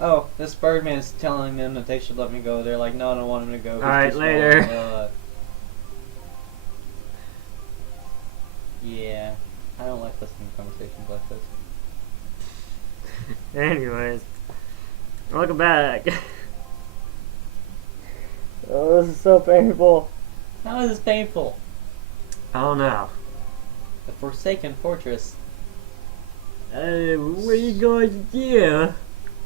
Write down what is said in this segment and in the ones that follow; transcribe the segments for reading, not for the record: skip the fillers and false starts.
Oh, this Birdman is telling them that they should let me go. They're like, no, I don't want him to go. Alright, later. Yeah, I don't like listening to conversations like this. Anyways, welcome back. Oh, this is so painful. How is this painful? I don't know. The Forsaken Fortress. What are you going to do?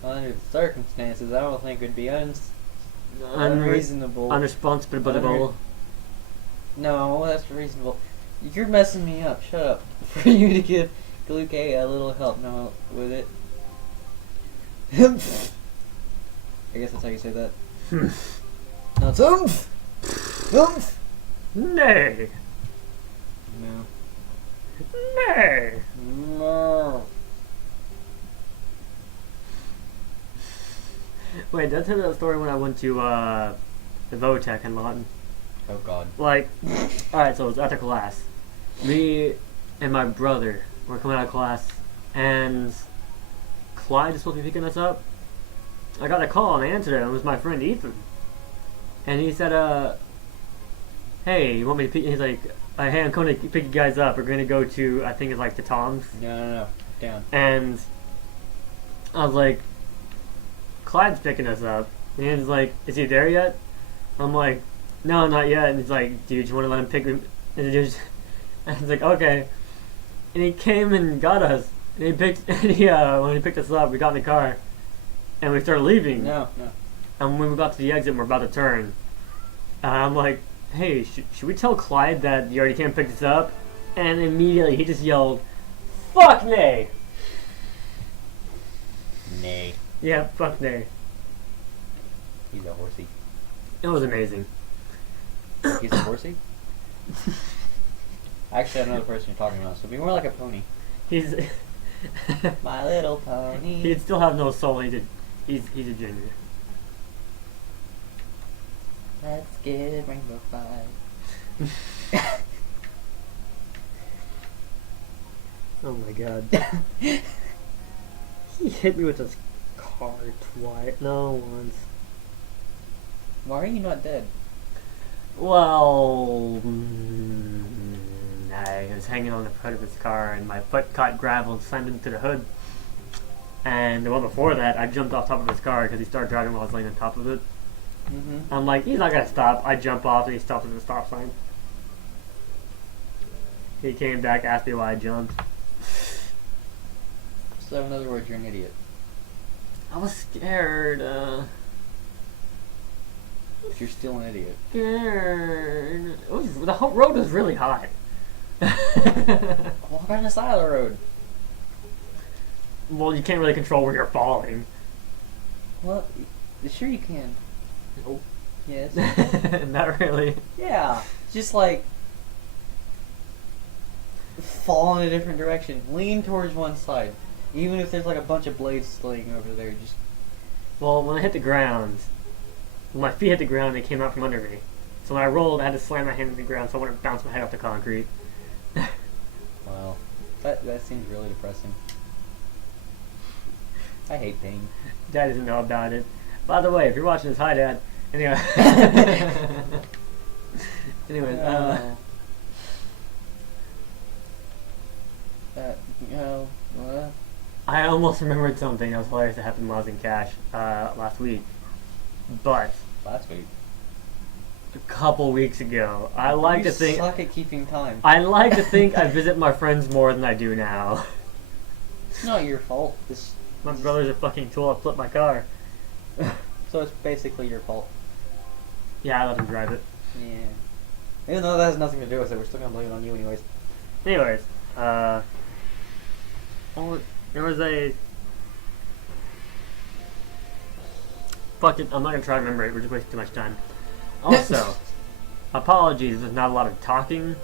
Under the circumstances, I don't think it would be unreasonable. Unresponsible. No, that's reasonable. You're messing me up. Shut up. For you to give Gluke a little help now with it. I guess that's how you say that. No, it's Nay. No. Nay. No. Wait, did I tell you that story when I went to the Votech in Lawton? Oh God. Like, alright, so it was after class. Me and my brother were coming out of class, and Clyde is supposed to be picking us up. I got a call and I answered it. It was my friend Ethan. And he said, hey, you want me to pick? He's like, hey, I'm coming to pick you guys up. We're going to go to, I think it's like the Toms. No. Down. And I was like, Clyde's picking us up. And he's like, is he there yet? I'm like, no, not yet. And he's like, dude, you want to let him pick me? And he's like, okay. And he came and got us. And he picked, when he picked us up, we got in the car. And we started leaving. No. And when we got to the exit and we're about to turn, I'm like, hey, should we tell Clyde that you already came and picked us up? And immediately he just yelled, fuck nay! Nay. Yeah, fuck nay. He's a horsey. It was amazing. He's a horsey? Actually, I know the person you're talking about, so be more like a pony. He's... My little pony. He'd still have no soul, he's a ginger. Let's get Rainbow Five. Oh my god. He hit me with his car twice. No, once. Why are you not dead? Well, I was hanging on the hood of his car and my foot caught gravel and slammed into the hood. And the one before that, I jumped off top of his car because he started driving while I was laying on top of it. Mm-hmm. I'm like, he's not gonna stop. I jump off and he stops at the stop sign. He came back, asked me why I jumped. So in other words, you're an idiot. I was scared. You're still an idiot. Scared. The whole road was really hot. Walk on the side of the road. Well, you can't really control where you're falling. Well, sure you can. Nope. Yes. Not really. Yeah. Just like fall in a different direction. Lean towards one side. Even if there's like a bunch of blades laying over there, just... Well, when I hit the ground, when my feet hit the ground, they came out from under me. So when I rolled, I had to slam my hand into the ground so I wouldn't bounce my head off the concrete. Wow. That seems really depressing. I hate pain. Dad doesn't know about it. By the way, if you're watching this, hi Dad. Anyway. Anyways, I almost remembered something that was hilarious that happened when I was in Cash last week. But last week. A couple weeks ago. I like to think. You suck at keeping time. I like to think I visit my friends more than I do now. It's not your fault. My brother's a fucking tool. I flipped my car. So it's basically your fault. Yeah, I let him drive it. Yeah. Even though that has nothing to do with it, we're still gonna blame it on you anyways. Anyways, there was a... Fuck it, I'm not gonna try to remember it, we're just wasting too much time. Also, apologies, there's not a lot of talking.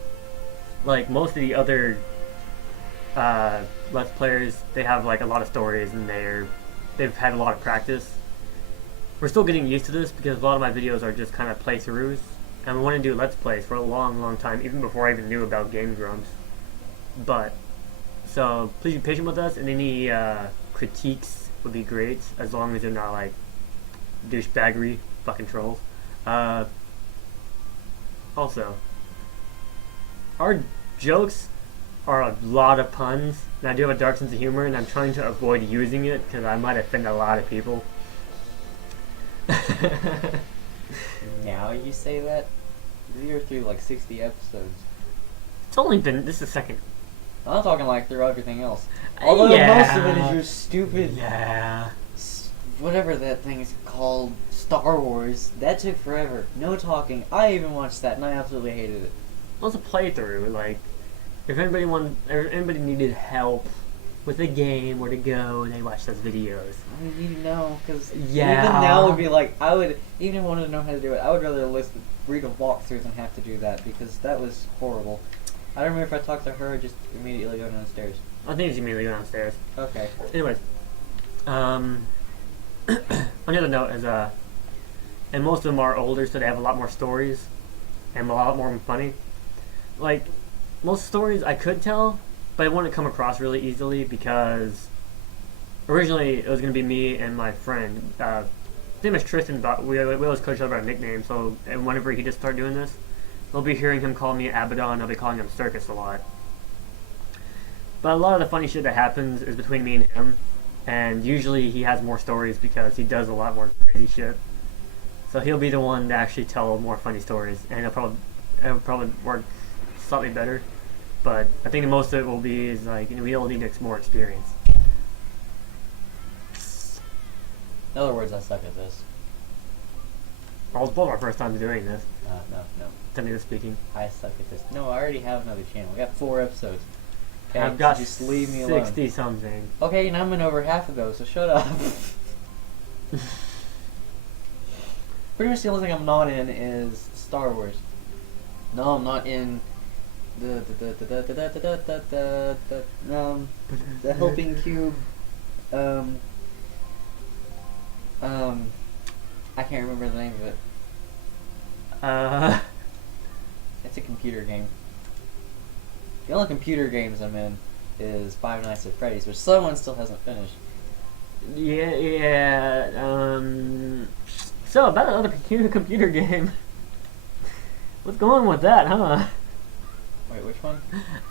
Like, most of the other Let's Players, they have like a lot of stories and they've had a lot of practice. We're still getting used to this because a lot of my videos are just kind of playthroughs. And we want to do Let's Plays for a long, long time, even before I even knew about Game Grumps. But, so, please be patient with us, and any critiques would be great, as long as they're not like douchebaggery fucking trolls. Also, our jokes are a lot of puns, and I do have a dark sense of humor, and I'm trying to avoid using it because I might offend a lot of people. Now you say that? You're through like 60 episodes. It's only been, this is the second. I'm not talking like through everything else. Although most of it is your stupid, Yeah. whatever that thing is called, Star Wars. That took forever. No talking. I even watched that and I absolutely hated it. Well, it's a playthrough. Like, if anybody needed help with a game, where to go, and they watch those videos. I mean, you know, because Yeah. even now would be like, I would, even if I wanted to know how to do it, I would rather read a walkthrough than have to do that, because that was horrible. I don't remember if I talked to her or just immediately go downstairs. I think it's immediately downstairs. Okay. Anyways, another note is, and most of them are older, so they have a lot more stories, and a lot more funny. Like, most stories I could tell, but it wouldn't come across really easily because originally it was going to be me and my friend. His name is Tristan, but we always call each other by nickname, so and whenever he just started doing this, they'll be hearing him call me Abaddon, I'll be calling him Circus a lot. But a lot of the funny shit that happens is between me and him, and usually he has more stories because he does a lot more crazy shit. So he'll be the one to actually tell more funny stories, and it'll probably work slightly better. But I think most of it will be is like, we all need more experience. In other words, I suck at this. Well, it's both our first time doing this. No. Technically speaking. I suck at this. No, I already have another channel. I got 4 episodes. Okay, I've got so just leave me alone. 60 something. Okay, and I'm in over half of those, so shut up. Pretty much the only thing I'm not in is Star Wars. No, I'm not in the helping cube. I can't remember the name of it. It's a computer game. The only computer games I'm in is Five Nights at Freddy's, which someone still hasn't finished. Yeah. So about another computer game. What's going on with that, huh? Wait, which one?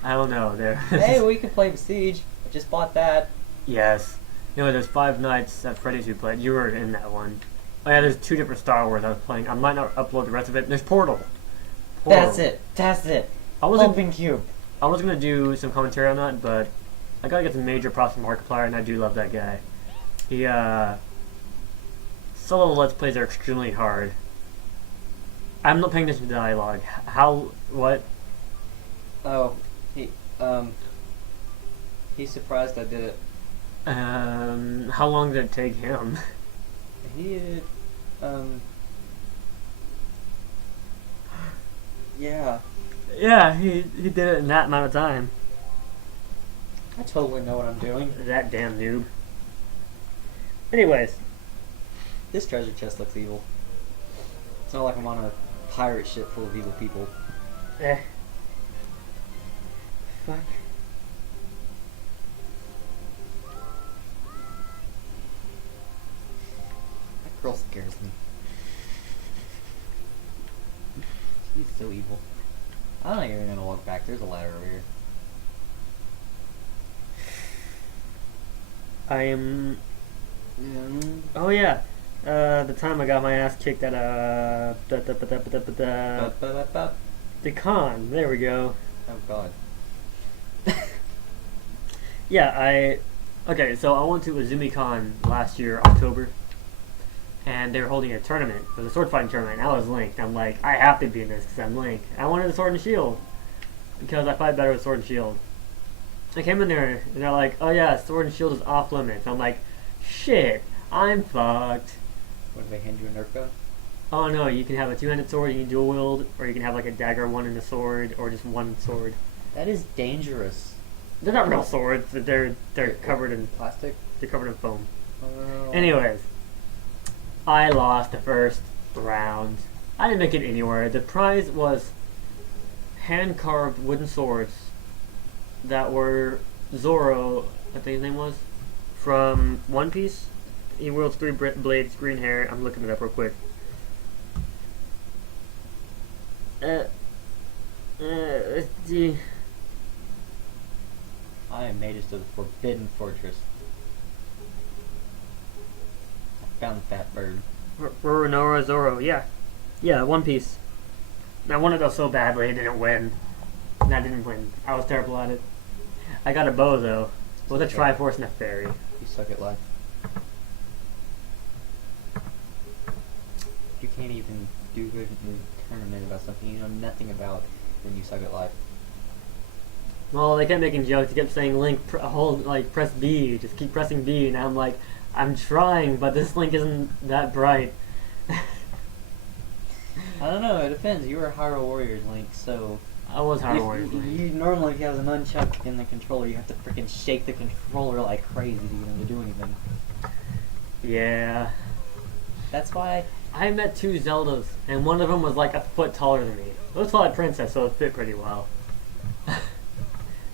I don't know. There. Hey, we could play Besiege. I just bought that. Yes. You know, there's Five Nights at Freddy's we played. You were in that one. Oh yeah, there's 2 different Star Wars I was playing. I might not upload the rest of it. There's Portal. That's it. I wasn't. Helping Cube. I was gonna do some commentary on that, but I gotta get some major props from Markiplier, and I do love that guy. He solo Let's Plays are extremely hard. I'm not paying attention to dialogue. What? Oh, he's surprised I did it. How long did it take him? He yeah. Yeah, he did it in that amount of time. I totally know what I'm doing. That damn noob. Anyways. This treasure chest looks evil. It's not like I'm on a pirate ship full of evil people. Fuck. That girl scares me. She's so evil. I'm not even gonna walk back. There's a ladder over here. I am. Oh yeah. The time I got my ass kicked at the con. There we go. Oh god. Yeah, okay, so I went to AzumiCon last year, October, and they were holding a tournament. It was a sword fighting tournament, and I was Link. I'm like, I have to be in this because I'm Link. I wanted a sword and shield because I fight better with sword and shield. I came in there, and they're like, oh yeah, sword and shield is off limits. I'm like, shit, I'm fucked. What, did they hand you a Nerf gun? Oh no, you can have a 2-handed sword, you can dual wield, or you can have like a dagger, one in a sword, or just one sword. That is dangerous. They're not real swords. They're covered in plastic. They're covered in foam. Oh. Anyways, I lost the first round. I didn't make it anywhere. The prize was hand-carved wooden swords that were Zorro, I think his name was, from One Piece. He wields 3 blades, green hair. I'm looking it up real quick. Let's see. I am made it to the Forbidden Fortress. I found the fat bird. Roronoa Zoro, yeah. Yeah, One Piece. I wanted those so badly, I didn't win. And I didn't win. I was terrible at it. I got a bow, though, with a Triforce and a fairy. You suck at life. You can't even do good in the tournament about something you know nothing about, then you suck at life. Well, they kept making jokes. They kept saying, Link, press B. Just keep pressing B. And I'm like, I'm trying, but this Link isn't that bright. I don't know, it depends. You were Hyrule Warriors Link, so... I was Hyrule Warriors Link. You normally, if you have an unchuck in the controller, you have to freaking shake the controller like crazy to get him to do anything. Yeah. That's why... I met 2 Zeldas, and one of them was like a foot taller than me. It was Twilight Princess, so it fit pretty well. And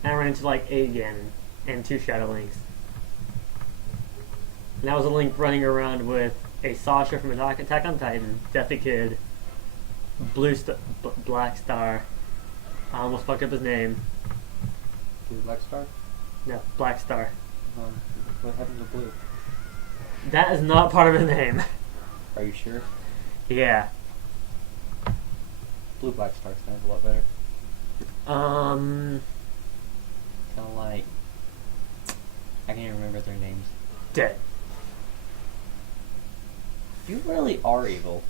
I ran into like 8 Ganon and 2 Shadow Links. And that was a Link running around with a Sasha from Attack on Titan, Deathly Kid, Black Star. I almost fucked up his name. Blue Black Star? No, Black Star. What happened to Blue? That is not part of his name. Are you sure? Yeah. Blue Black Star sounds a lot better. Kind of like... I can't even remember their names. Dead. You really are evil.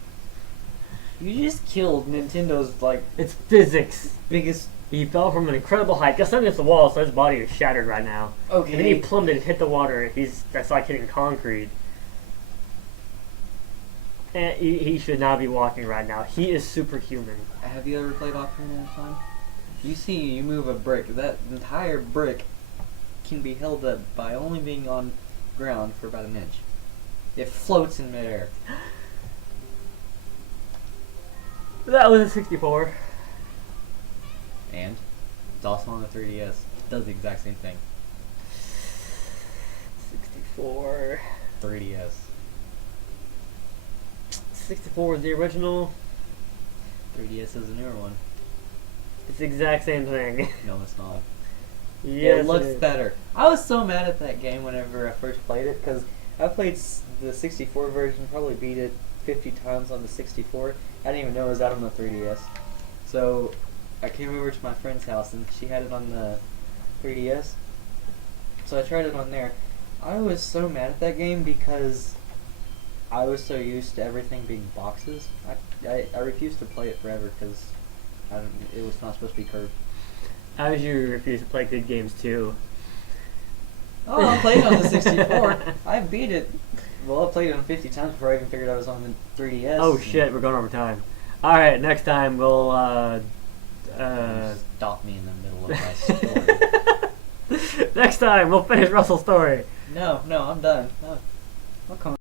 You just killed Nintendo's, like... It's physics. Biggest... He fell from an incredible height, just against the wall, so his body is shattered right now. Okay. And then he plummeted, hit the water. That's like hitting concrete. And he should not be walking right now. He is superhuman. Have you ever played Ocarina of Time? You move a brick. That entire brick can be held up by only being on ground for about an inch. It floats in midair. That was a 64. And it's also on the 3DS. It does the exact same thing. 64. 3DS. 64 is the original. 3DS is a newer one. It's the exact same thing. No, it's not. Yes, it looks is. better. I was so mad at that game whenever I first played it, because I played the 64 version, probably beat it 50 times on the 64. I didn't even know it was out on the 3DS. So I came over to my friend's house and she had it on the 3DS. So I tried it on there. I was so mad at that game because I was so used to everything being boxes. I refused to play it forever because it was not supposed to be curved. How did you refuse to play good games too? Oh, I played it on the 64. I beat it. Well, I played it on 50 times before I even figured I was on the 3DS. Oh shit, we're going over time. Alright, next time we'll Stop me in the middle of my story. next time we'll finish Russell's story. No, I'm done. No, I'll come